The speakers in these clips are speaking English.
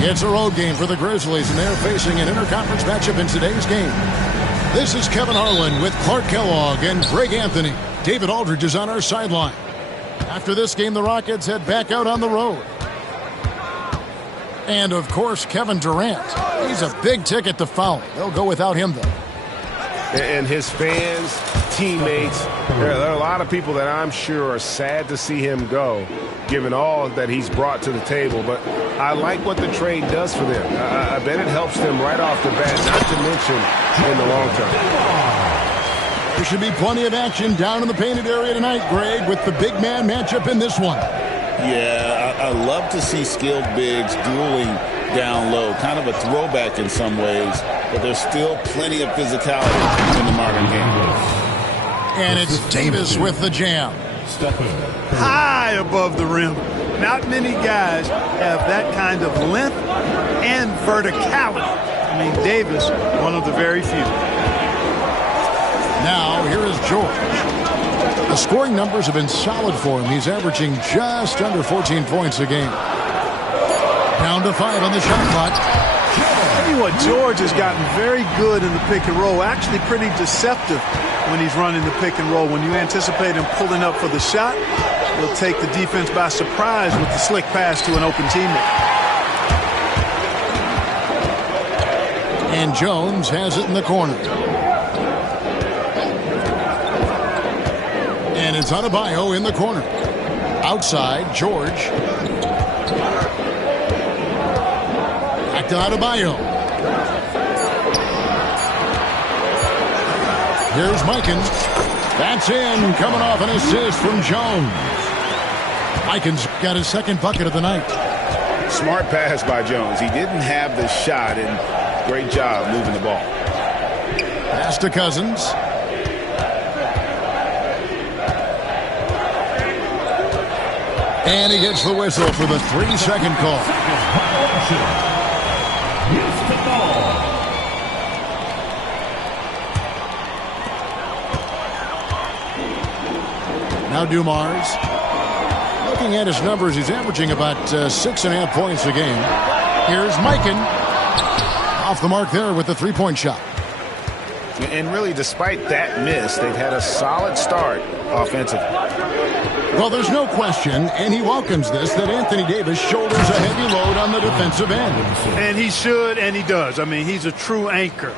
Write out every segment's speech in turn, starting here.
It's a road game for the Grizzlies, and they're facing an interconference matchup in today's game. This is Kevin Harlan with Clark Kellogg and Greg Anthony. David Aldridge is on our sideline. After this game, the Rockets head back out on the road. And, of course, Kevin Durant. He's a big ticket to foul. They'll go without him, though. And his fans, teammates, there are a lot of people that I'm sure are sad to see him go, given all that he's brought to the table. But I like what the trade does for them. I bet it helps them right off the bat, not to mention in the long term. There should be plenty of action down in the painted area tonight, Greg, with the big man matchup in this one. Yeah, I love to see skilled bigs dueling down low. Kind of a throwback in some ways, but there's still plenty of physicality in the modern game. And it's Davis with the jam. High above the rim. Not many guys have that kind of length and verticality. I mean, Davis, one of the very few. Now, here is George. The scoring numbers have been solid for him. He's averaging just under 14 points a game. Down to 5 on the shot clock. Tell you what, George has gotten very good in the pick and roll. Actually pretty deceptive when he's running the pick and roll. When you anticipate him pulling up for the shot, he'll take the defense by surprise with the slick pass to an open teammate. And Jones has it in the corner. And it's Adebayo in the corner. Outside, George. Back to Adebayo. Here's Mikan. That's in, coming off an assist from Jones. Mikan's got his second bucket of the night. Smart pass by Jones. He didn't have the shot, and great job moving the ball. Pass to Cousins. And he gets the whistle for the 3-second call. Now Dumars. Looking at his numbers, he's averaging about 6.5 points a game. Here's Mikan. Off the mark there with the three-point shot. And really, despite that miss, they've had a solid start offensively. Well, there's no question, and he welcomes this, that Anthony Davis shoulders a heavy load on the defensive end. And he should, and he does. I mean, he's a true anchor.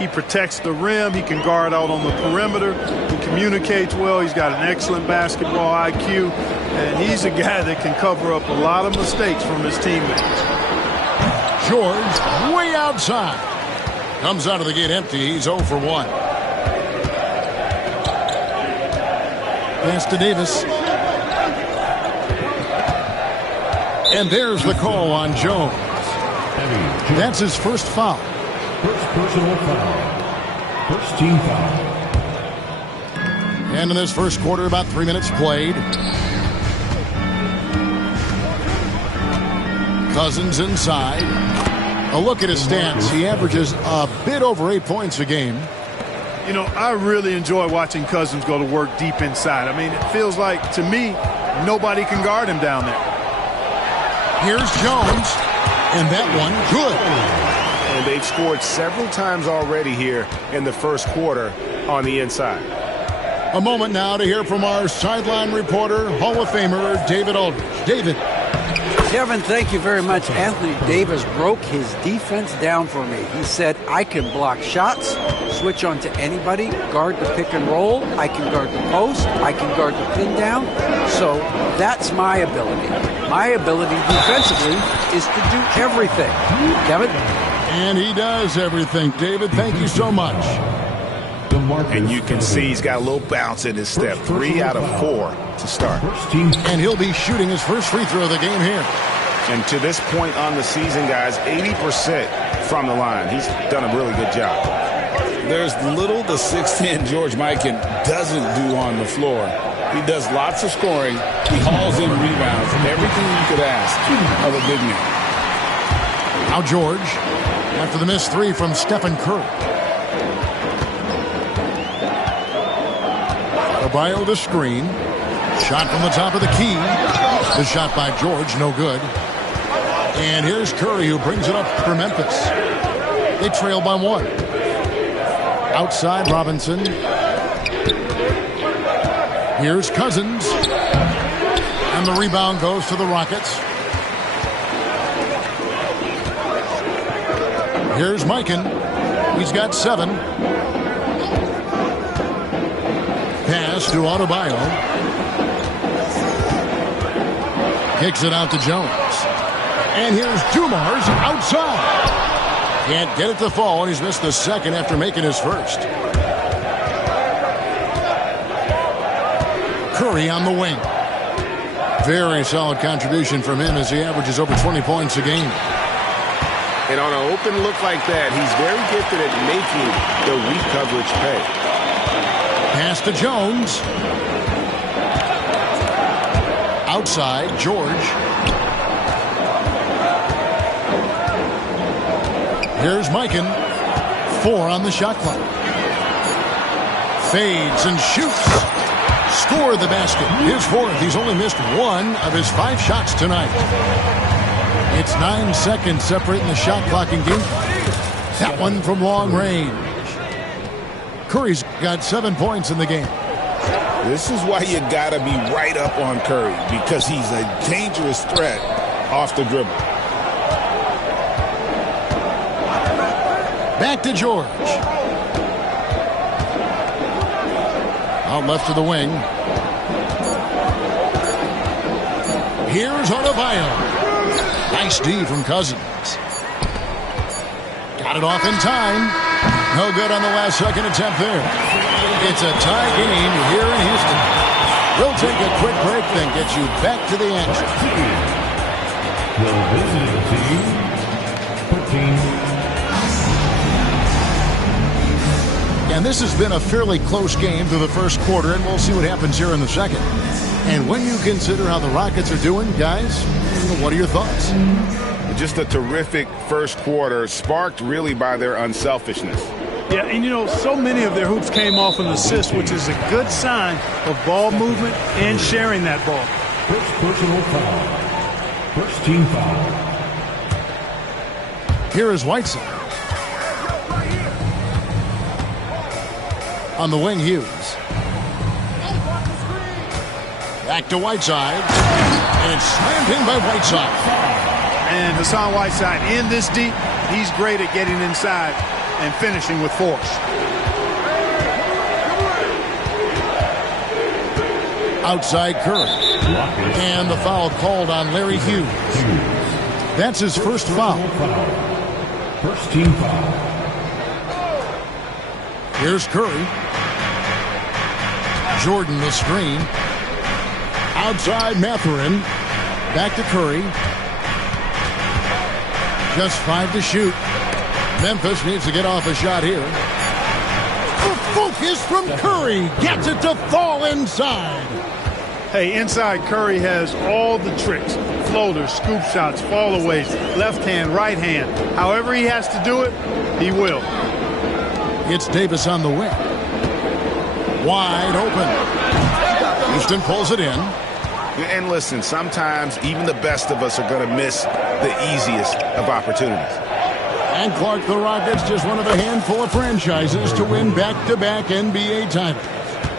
He protects the rim. He can guard out on the perimeter. He communicates well. He's got an excellent basketball IQ. And he's a guy that can cover up a lot of mistakes from his teammates. George, way outside. Comes out of the gate empty. He's 0 for 1. Pass to Davis. And there's the call on Jones. That's his first foul. First personal foul. First team foul. And in this first quarter, about 3 minutes played. Cousins inside. A look at his stats. He averages a bit over 8 points a game. You know, I really enjoy watching Cousins go to work deep inside. I mean, it feels like, to me, nobody can guard him down there. Here's Jones. And that one, good. And they've scored several times already here in the first quarter on the inside. A moment now to hear from our sideline reporter, Hall of Famer David Aldridge. David. Kevin, thank you very much. Anthony Davis broke his defense down for me. He said, I can block shots, switch on to anybody, guard the pick and roll, I can guard the post, I can guard the pin down. So that's my ability. My ability defensively is to do everything. Kevin? And he does everything. David, thank you so much. And you can see he's got a little bounce in his step. 3 out of 4 to start. And he'll be shooting his first free throw of the game here. And to this point on the season, guys, 80% from the line. He's done a really good job. There's little the 6'10 George Mikan doesn't do on the floor. He does lots of scoring. He hauls in rebounds and everything you could ask of a big man. Now George, after the missed 3 from Stephen Curry. Adebayo the screen. Shot from the top of the key. The shot by George, no good. And here's Curry, who brings it up for Memphis. They trail by 1. Outside Robinson. Here's Cousins. And the rebound goes to the Rockets. Here's Mikan. He's got 7. Pass to Adebayo. Kicks it out to Jones. And here's Dumars outside. Can't get it to fall, and he's missed the second after making his first. Curry on the wing. Very solid contribution from him as he averages over 20 points a game. And on an open look like that, he's very gifted at making the weak coverage pay. Pass to Jones. Outside, George. Here's Mikan. 4 on the shot clock. Fades and shoots. Score the basket. His 4th. He's only missed 1 of his 5 shots tonight. It's 9 seconds separating the shot clock and game. That one from long range. Curry's got 7 points in the game. This is why you got to be right up on Curry, because he's a dangerous threat off the dribble. Back to George. Out left to the wing. Here's Adebayo. Nice D from Cousins. Got it off in time. No good on the last second attempt there. It's a tie game here in Houston. We'll take a quick break, then get you back to the action. The visiting team, 13. And this has been a fairly close game through the first quarter, and we'll see what happens here in the second. And when you consider how the Rockets are doing, guys, what are your thoughts? Just a terrific first quarter, sparked really by their unselfishness. Yeah, and so many of their hoops came off an assist, which is a good sign of ball movement and sharing that ball. First personal foul. First team foul. Here is Whiteside. On the wing, Hughes. Back to Whiteside. And it's slammed in by Whiteside. And Hassan Whiteside in this deep, he's great at getting inside and finishing with force. Outside Curry. And the foul called on Larry Hughes. That's his first foul. First team foul. Here's Curry. Jordan the screen. Outside Mathurin. Back to Curry. Just 5 to shoot. Memphis needs to get off a shot here. The focus from Curry. Gets it to fall inside. Hey, inside Curry has all the tricks. Floaters, scoop shots, fallaways, left hand, right hand. However he has to do it, he will. It's Davis on the wing. Wide open. Houston pulls it in. And listen, sometimes even the best of us are going to miss the easiest of opportunities. And Clark, the Rockets, just one of a handful of franchises to win back-to-back NBA titles.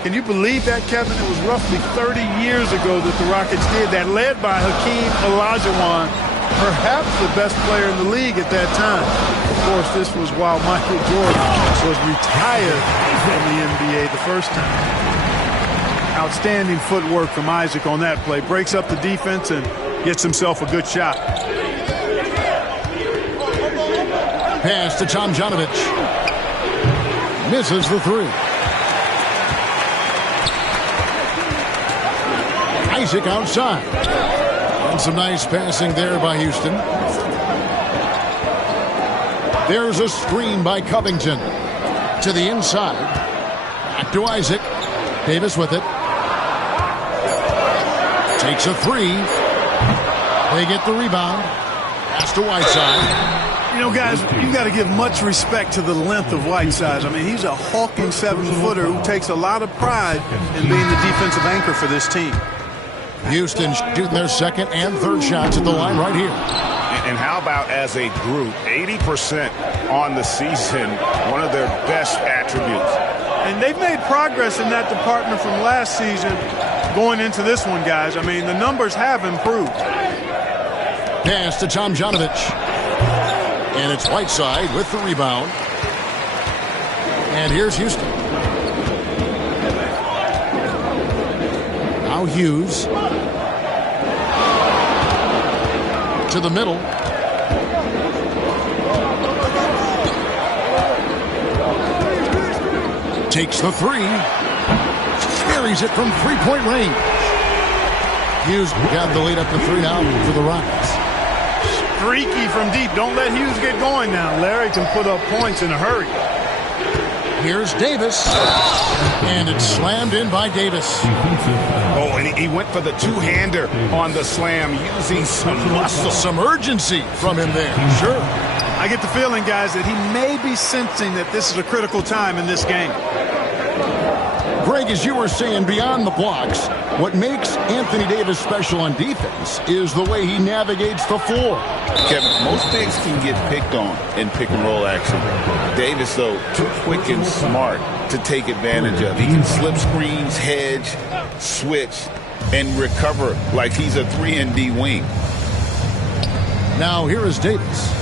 Can you believe that, Kevin? It was roughly 30 years ago that the Rockets did that, led by Hakeem Olajuwon, perhaps the best player in the league at that time. Of course, this was while Michael Jordan was retired from the NBA the first time. Outstanding footwork from Isaac on that play. Breaks up the defense and gets himself a good shot. Pass to Tomjanovich. Misses the 3. Isaac outside. And some nice passing there by Houston. There's a screen by Covington. To the inside. Back to Isaac. Davis with it. Takes a 3. They get the rebound. Pass to Whiteside. Guys, you got to give much respect to the length of Whiteside. I mean, he's a hulking 7-footer who takes a lot of pride in being the defensive anchor for this team. Houston shooting their second and third shots at the line right here. And how about as a group, 80% on the season, one of their best attributes. And they've made progress in that department from last season going into this one, guys. I mean, the numbers have improved. Pass to Tomjanovich. And it's Whiteside with the rebound. And here's Houston. Now Hughes. To the middle. Takes the three. Buries it from three-point range. Hughes got the lead up to 3 now for the Rockets. Streaky from deep. Don't let Hughes get going now. Larry can put up points in a hurry. Here's Davis. And it's slammed in by Davis. Oh, and he went for the two-hander on the slam, using some muscle. Some urgency from him there. Sure. I get the feeling, guys, that he may be sensing that this is a critical time in this game. Greg, as you were saying, beyond the blocks, what makes Anthony Davis special on defense is the way he navigates the floor. Kevin, most bigs can get picked on in pick-and-roll action. Davis, though, too quick and smart to take advantage of. He can slip screens, hedge, switch, and recover like he's a 3-and-D wing. Now here is Davis.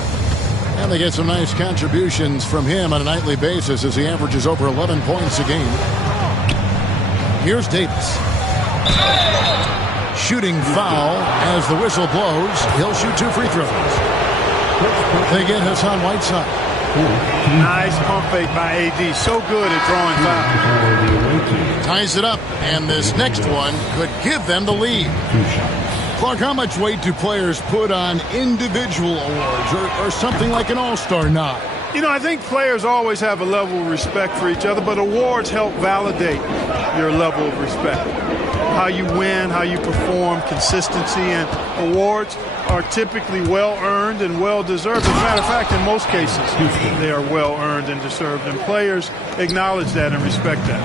And they get some nice contributions from him on a nightly basis as he averages over 11 points a game. Here's Davis. Shooting foul as the whistle blows. He'll shoot 2 free throws. They get Hassan Whiteside. Nice pump fake by AD. So good at drawing fouls. Ties it up, and this next one could give them the lead. Clark, how much weight do players put on individual awards or something like an all-star nod? You know, I think players always have a level of respect for each other, but awards help validate your level of respect. How you win, how you perform, consistency, and awards are typically well-earned and well-deserved. As a matter of fact, in most cases, they are well-earned and deserved, and players acknowledge that and respect that.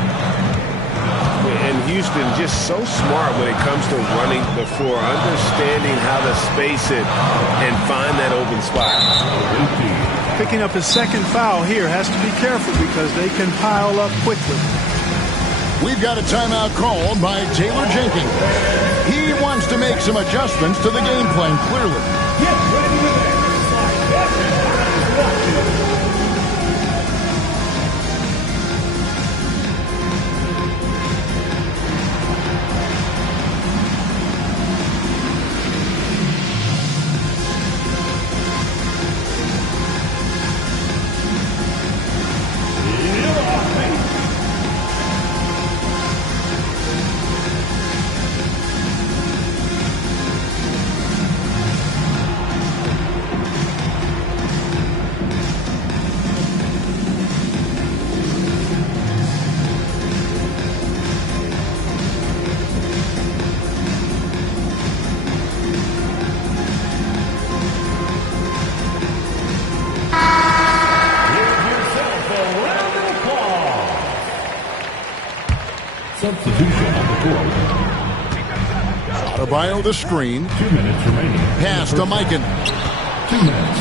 And Houston just so smart when it comes to running the floor, understanding how to space it and find that open spot. Picking up his second foul here, has to be careful because they can pile up quickly. We've got a timeout called by Taylor Jenkins. He wants to make some adjustments to the game plan, clearly. Substitution on the court. Adebayo the screen. 2 minutes remaining. Pass to Mikan. 2 minutes.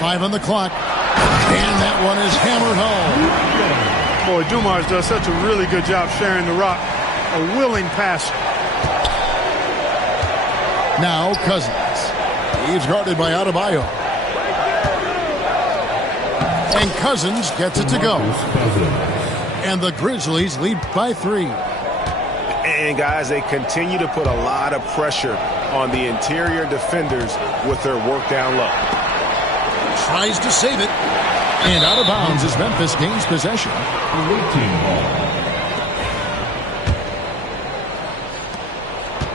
5 on the clock. And that one is hammered home. Boy, Dumars does such a really good job sharing the rock. A willing passer. Now Cousins. He's guarded by Adebayo. And Cousins gets it to go. And the Grizzlies lead by 3. And, guys, they continue to put a lot of pressure on the interior defenders with their work down low. Tries to save it. And out of bounds as Memphis gains possession.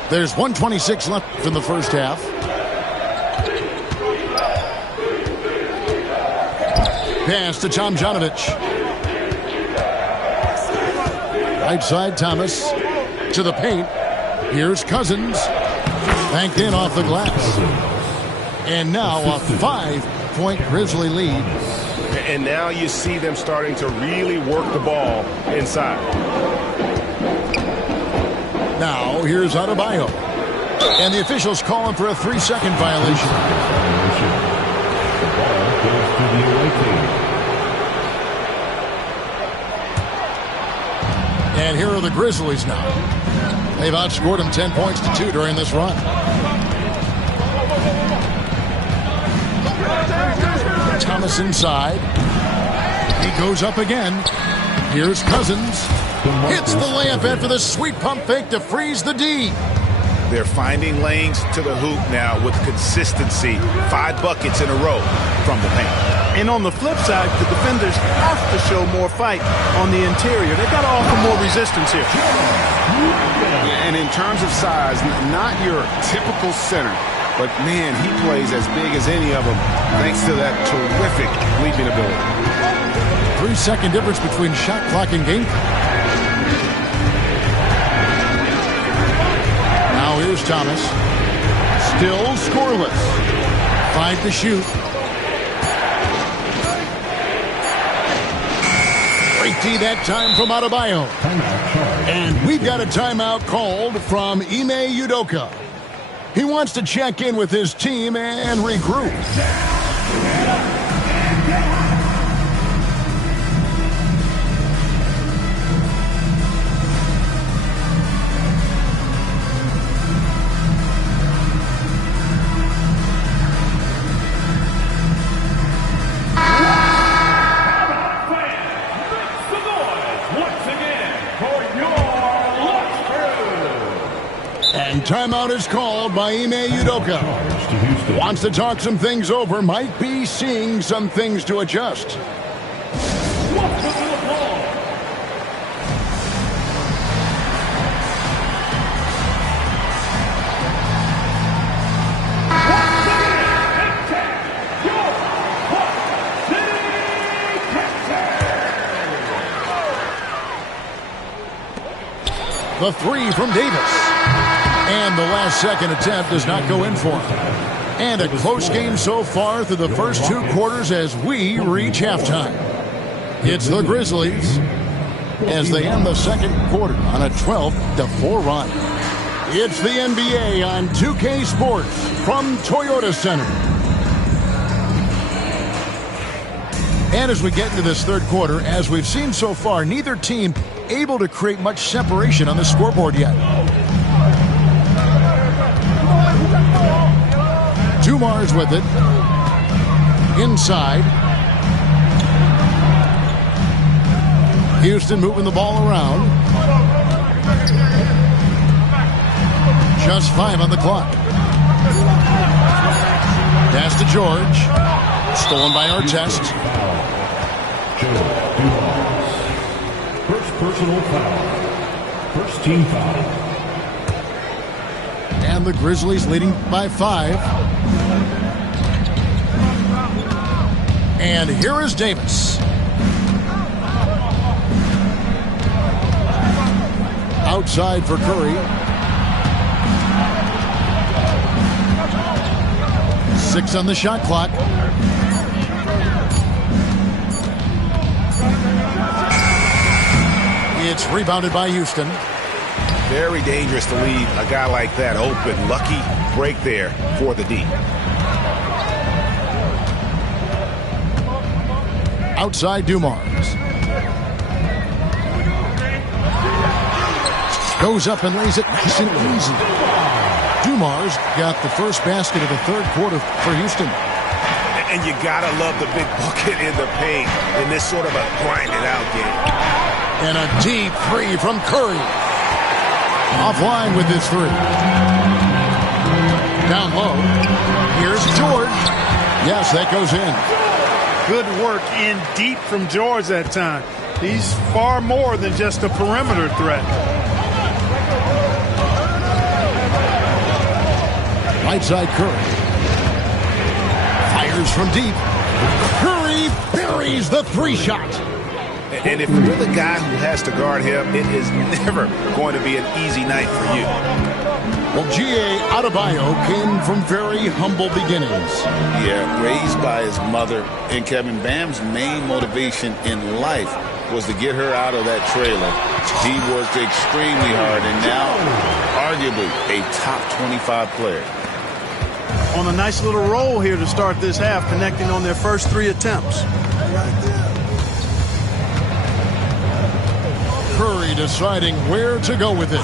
There's 1:26 left in the first half. Pass to Tomjanovich. Right side, Thomas to the paint. Here's Cousins. Banked in off the glass. And now a 5-point Grizzly lead. And now you see them starting to really work the ball inside. Now here's Adebayo. And the officials calling for a 3-second violation. The ball goes to the away team. And here are the Grizzlies now. They've outscored them 10 points to 2 during this run. Thomas inside. He goes up again. Here's Cousins. Hits the layup after the sweet pump fake to freeze the D. They're finding lanes to the hoop now with consistency. 5 buckets in a row from the paint. And on the flip side, the defenders have to show more fight on the interior. They've got to offer more resistance here. And in terms of size, not your typical center, but man, he plays as big as any of them thanks to that terrific leaping ability. 3-second difference between shot clock and game clock. Now here's Thomas. Still scoreless. 5 to shoot. Great D that time from Adebayo. And we've got a timeout called from Ime Udoka. He wants to check in with his team and regroup. Timeout is called by Ime Udoka. Wants to talk some things over, might be seeing some things to adjust. The 3 from Davis. And the last second attempt does not go in for him. And a close game so far through the first 2 quarters as we reach halftime. It's the Grizzlies as they end the second quarter on a 12-4 run. It's the NBA on 2K Sports from Toyota Center. And as we get into this third quarter, as we've seen so far, neither team able to create much separation on the scoreboard yet. Dumars with it. Inside. Houston moving the ball around. Just 5 on the clock. Pass to George. Stolen by Artest. First personal foul. First team foul. And the Grizzlies leading by 5. And here is Davis. Outside for Curry. 6 on the shot clock. It's rebounded by Houston. Very dangerous to leave a guy like that open. Lucky break there for the D. Outside Dumars. Goes up and lays it nice and easy. Dumars got the first basket of the third quarter for Houston. And you gotta love the big bucket in the paint in this sort of a grinded out game. And a deep 3 from Curry. Offline with this 3. Down low. Here's George. Yes, that goes in. Good work in deep from George that time. He's far more than just a perimeter threat. Right side Curry. Fires from deep. Curry buries the 3 shot. And if you're the guy who has to guard him, it is never going to be an easy night for you. Well, G.A. Adebayo came from very humble beginnings. Yeah, raised by his mother. And Kevin Bam's main motivation in life was to get her out of that trailer. He worked extremely hard, and now arguably a top 25 player. On a nice little roll here to start this half, connecting on their first 3 attempts. Curry deciding where to go with it.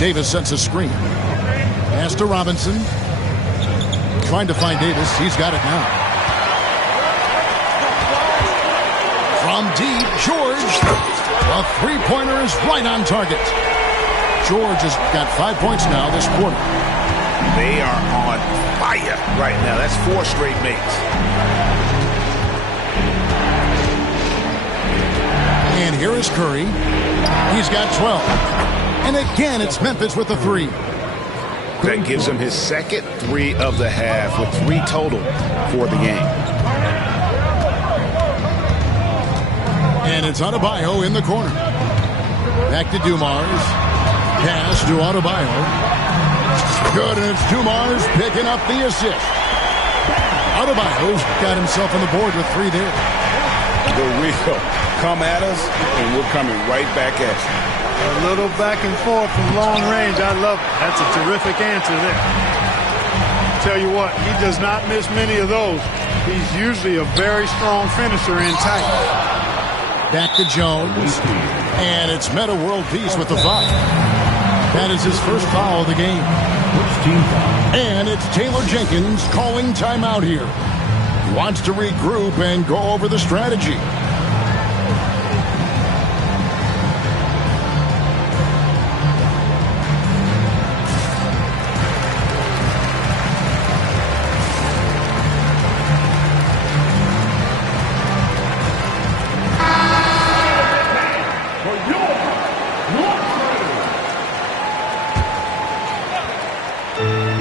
Davis sets a screen. Pass to Robinson. Trying to find Davis. He's got it now. From deep, George. A three-pointer is right on target. George has got 5 points now this quarter. They are on fire right now. That's 4 straight makes. And here is Curry. He's got 12. And again, it's Memphis with the 3. That gives him his second 3 of the half with 3 total for the game. And it's Adebayo in the corner. Back to Dumars. Pass to Adebayo. Good, and it's Dumars picking up the assist. Adebayo's got himself on the board with 3 there. The real come at us, and we're coming right back at you. A little back and forth from long range. I love it. That's a terrific answer there. Tell you what, he does not miss many of those. He's usually a very strong finisher in tight. Back to Jones. And it's Metta World Peace with the foul. That is his first foul of the game. And it's Taylor Jenkins calling timeout here. He wants to regroup and go over the strategy.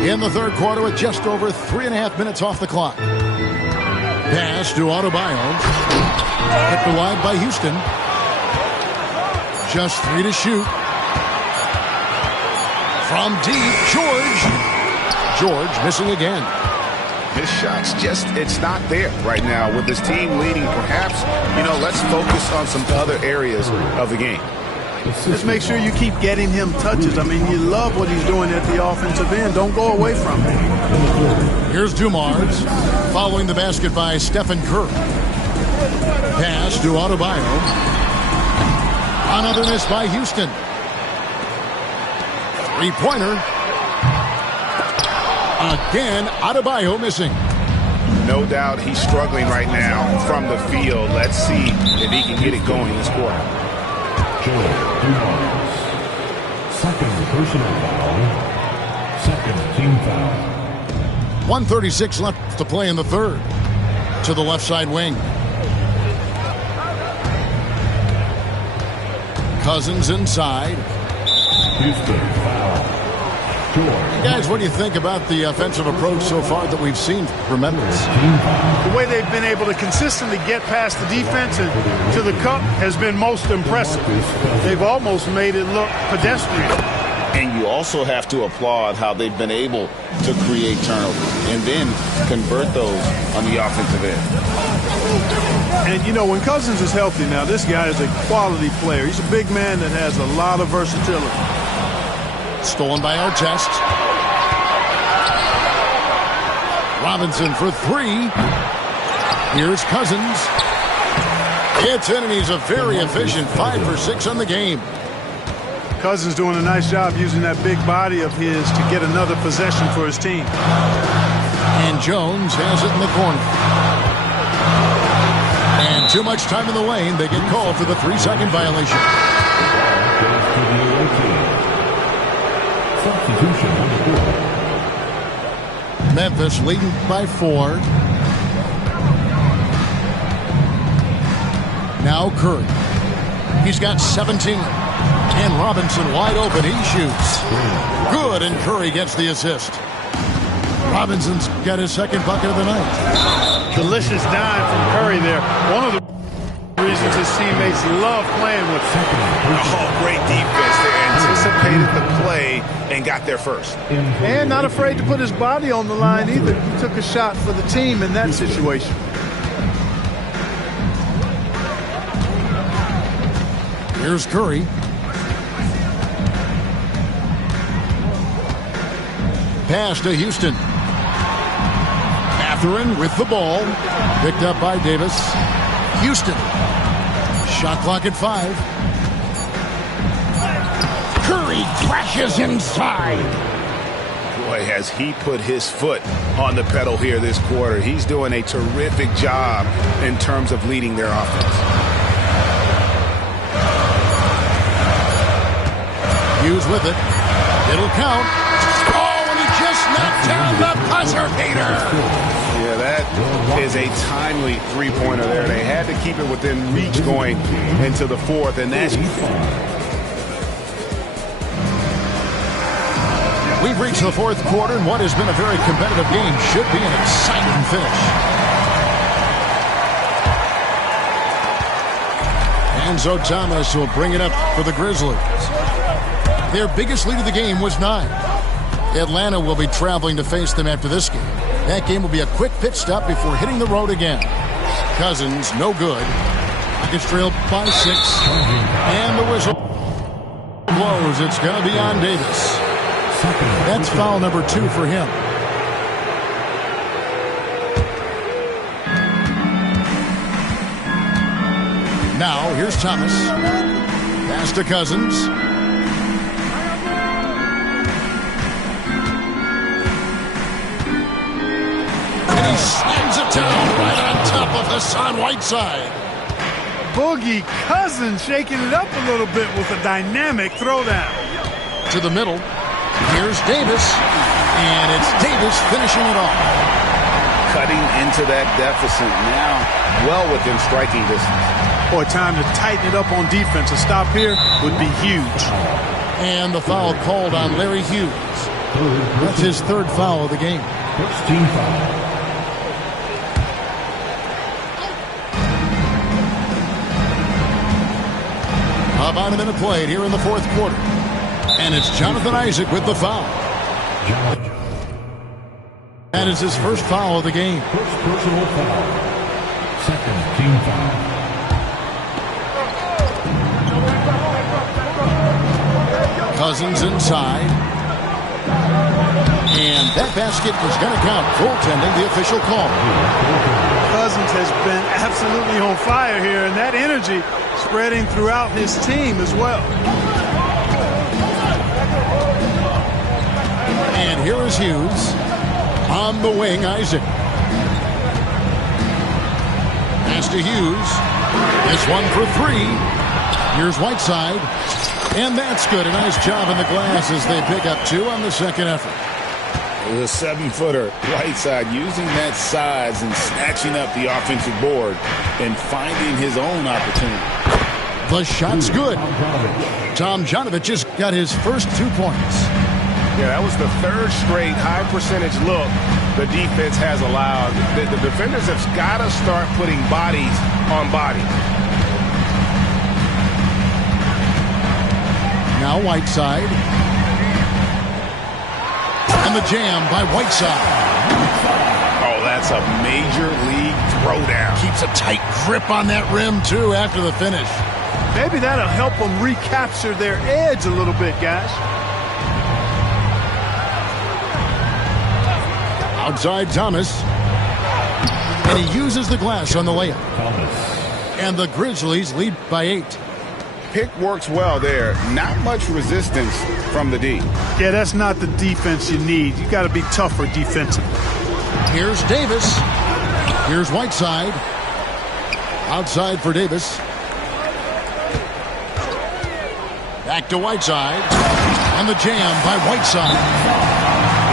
In the third quarter with just over 3.5 minutes off the clock. Pass to Adebayo. Hit the wide by Houston. Just 3 to shoot. From deep, George. George missing again. His shot's just, it's not there right now. With his team leading, perhaps, let's focus on some other areas of the game. Just make sure you keep getting him touches. I mean, you love what he's doing at the offensive end. Don't go away from it. Here's Dumars following the basket by Stephen Curry. Pass to Adebayo. Another miss by Houston. Three-pointer. Again, Adebayo missing. No doubt he's struggling right now from the field. Let's see if he can get it going this quarter. Dumars. Second personal foul. Second team foul. 1:36 left to play in the third. To the left side wing. Cousins inside. Houston foul. George. Guys, what do you think about the offensive approach so far that we've seen from Memphis? The way they've been able to consistently get past the defense and to the cup has been most impressive. They've almost made it look pedestrian. And you also have to applaud how they've been able to create turnovers and then convert those on the offensive end. And, when Cousins is healthy now, this guy is a quality player. He's a big man that has a lot of versatility. Stolen by Artest. Robinson for 3. Here's Cousins. It's in, and he's a very efficient 5 for 6 on the game. Cousins doing a nice job using that big body of his to get another possession for his team. And Jones has it in the corner. And too much time in the lane. They get called for the 3-second violation. Substitution on the board. Memphis leading by 4. Now Curry. He's got 17. And Robinson wide open. He shoots. Good, and Curry gets the assist. Robinson's got his second bucket of the night. Delicious dime from Curry there. One of the reasons his teammates love playing with him. Oh, great defense. They anticipated the play and got there first. And not afraid to put his body on the line either. He took a shot for the team in that situation. Here's Curry. pass to Houston. Mathurin with the ball. Picked up by Davis. Houston. Shot clock at 5. Curry crashes inside. Boy, has he put his foot on the pedal here this quarter. He's doing a terrific job in terms of leading their offense. Hughes with it. It'll count. Oh, and he just knocked down the buzzer beater. Yeah, that is a timely three-pointer there. They had to keep it within reach going into the fourth, and that's... We've reached the fourth quarter, and what has been a very competitive game should be an exciting finish. Enzo Thomas will bring it up for the Grizzlies. Their biggest lead of the game was 9. Atlanta will be traveling to face them after this game. That game will be a quick pit stop before hitting the road again. Cousins, no good. Rockets trailed by 6. And the whistle blows. It's going to be on Davis. That's foul number 2 for him. Now, here's Thomas. Pass to Cousins. And he slams it down right on top of Hassan Whiteside. Boogie Cousins shaking it up a little bit with a dynamic throwdown. To the middle. Here's Davis, and it's Davis finishing it off. Cutting into that deficit now, well within striking distance. Boy, time to tighten it up on defense. A stop here would be huge. And the foul called on Larry Hughes. That's his 3rd foul of the game. First team foul. About a minute played here in the fourth quarter. And it's Jonathan Isaac with the foul. That is his first foul of the game. First personal foul. Second team foul. Cousins inside. And that basket was going to count. Goaltending, the official call. Cousins has been absolutely on fire here, and that energy spreading throughout his team as well. And here is Hughes. On the wing, Isaac. Pass to Hughes. This one for 3. Here's Whiteside. And that's good. A nice job in the glass as they pick up 2 on the second effort. It was a 7-footer. Whiteside using that size and snatching up the offensive board and finding his own opportunity. The shot's good. Tomjanovich just got his first 2 points. Yeah, that was the 3rd straight high percentage look the defense has allowed. The defenders have got to start putting bodies on bodies. Now Whiteside. And the jam by Whiteside. Oh, that's a major league throwdown. Keeps a tight grip on that rim, too, after the finish. Maybe that'll help them recapture their edge a little bit, guys. Outside Thomas. And he uses the glass on the layup. Thomas. And the Grizzlies lead by 8. Pick works well there. Not much resistance from the D. Yeah, that's not the defense you need. You got to be tougher defensively. Here's Davis. Here's Whiteside. Outside for Davis. Back to Whiteside. And the jam by Whiteside.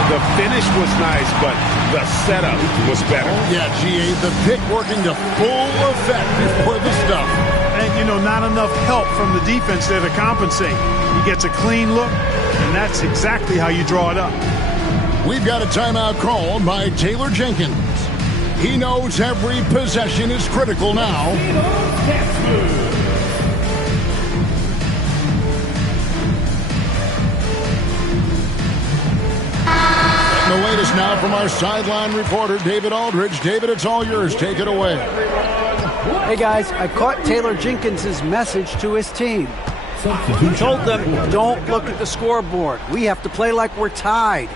The finish was nice, but the setup was better. Yeah, GA, the pick working to full effect before the stuff. And, you know, not enough help from the defense there to compensate. He gets a clean look, and that's exactly how you draw it up. We've got a timeout called by Taylor Jenkins. He knows every possession is critical now. The latest now from our sideline reporter, David Aldridge. David, it's all yours. Take it away. Hey, guys, I caught Taylor Jenkins' message to his team. He told them, don't look at the scoreboard. We have to play like we're tied.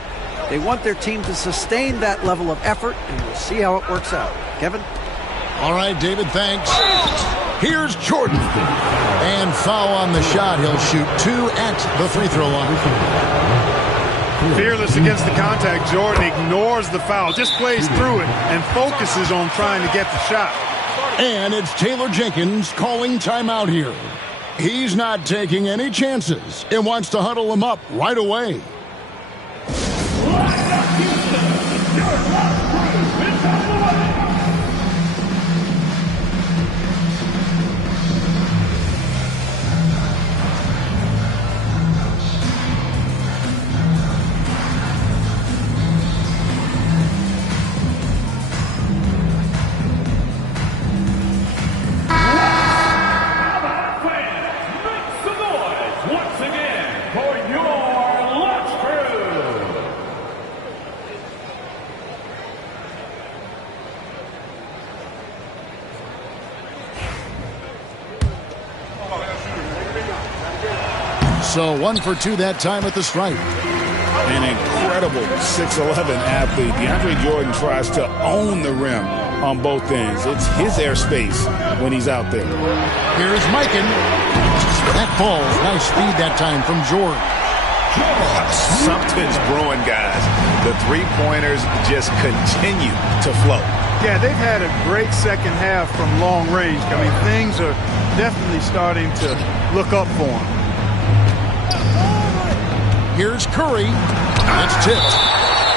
They want their team to sustain that level of effort, and we'll see how it works out. Kevin? All right, David, thanks. Here's Jordan. And foul on the shot. He'll shoot 2 at the free throw line. Fearless against the contact. Jordan ignores the foul, just plays through it, and focuses on trying to get the shot. And it's Taylor Jenkins calling timeout here. He's not taking any chances and wants to huddle him up right away. So 1 for 2 that time at the stripe. An incredible 6'11" athlete. DeAndre Jordan tries to own the rim on both ends. It's his airspace when he's out there. Here's Mikan. That falls. Nice speed that time from Jordan. Something's brewing, guys. The three-pointers just continue to flow. Yeah, they've had a great second half from long range. I mean, things are definitely starting to look up for them. Here's Curry. That's tipped.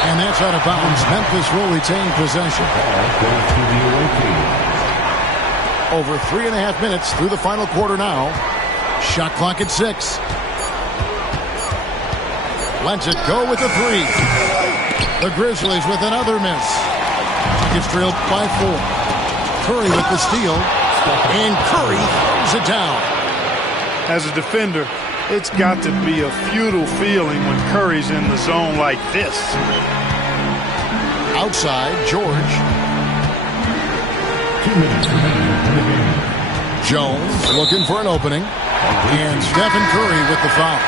And that's out of bounds. Memphis will retain possession. Over 3.5 minutes through the final quarter now. Shot clock at 6. Lets it go with a 3. The Grizzlies with another miss. It's trailed by 4. Curry with the steal. And Curry throws it down. As a defender, it's got to be a futile feeling when Curry's in the zone like this. Outside, George. 2 minutes remaining in the game. Jones looking for an opening. And Stephen Curry with the foul.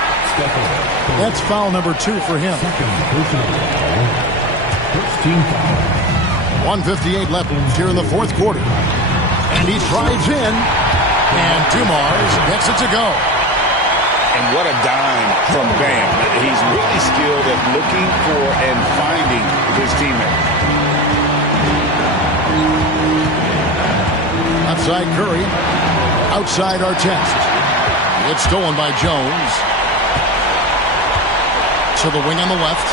That's foul number 2 for him. Second personal foul. First team foul. 1:58 left here in the fourth quarter. And he drives in. And Dumars gets it to go. And what a dime from Bam. He's really skilled at looking for and finding his teammate. Outside Curry. Outside Artest. It's stolen by Jones. To the wing on the left.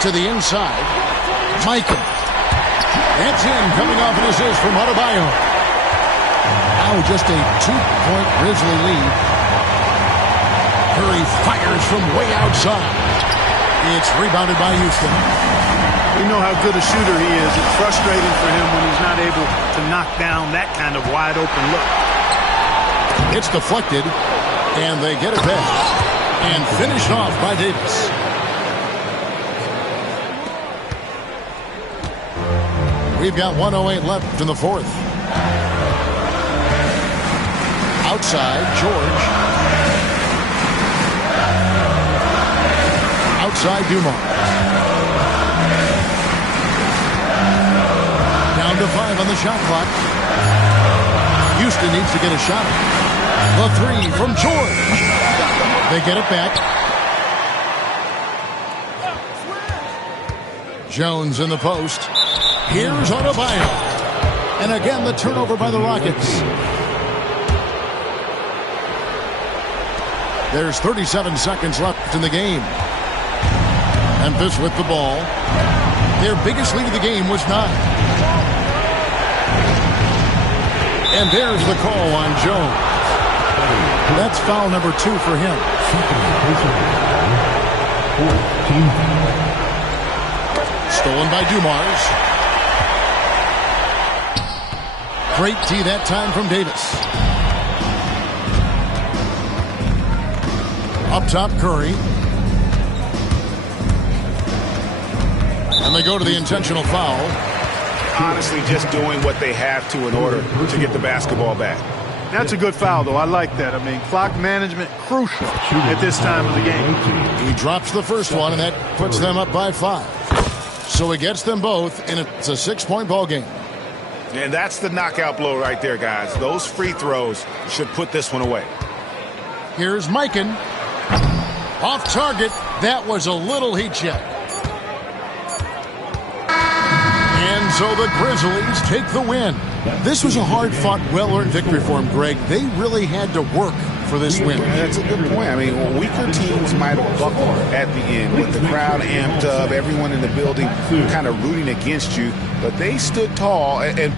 To the inside. Mikan. That's in. Coming off an assist from Adebayo. Now just a 2-point Grizzly lead. Curry fires from way outside. It's rebounded by Houston. We know how good a shooter he is. It's frustrating for him when he's not able to knock down that kind of wide open look. It's deflected, and they get it back. And finished off by Davis. We've got 1:08 left in the fourth. Outside, George. Outside, Dumars. Down to 5 on the shot clock. Houston needs to get a shot. The 3 from George. They get it back. Jones in the post. Here's Adebayo. And again, the turnover by the Rockets. There's 37 seconds left in the game. Memphis with the ball. Their biggest lead of the game was 9. And there's the call on Jones. That's foul number 2 for him. Stolen by Dumars. Great tee that time from Davis. Up top, Curry. And they go to the intentional foul. Honestly, just doing what they have to in order to get the basketball back. That's a good foul, though. I like that. I mean, clock management crucial at this time of the game. He drops the first one, and that puts them up by 5. So he gets them both, and it's a 6-point ball game. And that's the knockout blow right there, guys. Those free throws should put this one away. Here's Mikan. Off target. That was a little heat check. And so the Grizzlies take the win. This was a hard-fought, well-earned victory for them, Greg. They really had to work for this win. That's a good point. I mean, weaker teams might have buckled at the end with the crowd amped up, everyone in the building kind of rooting against you, but they stood tall and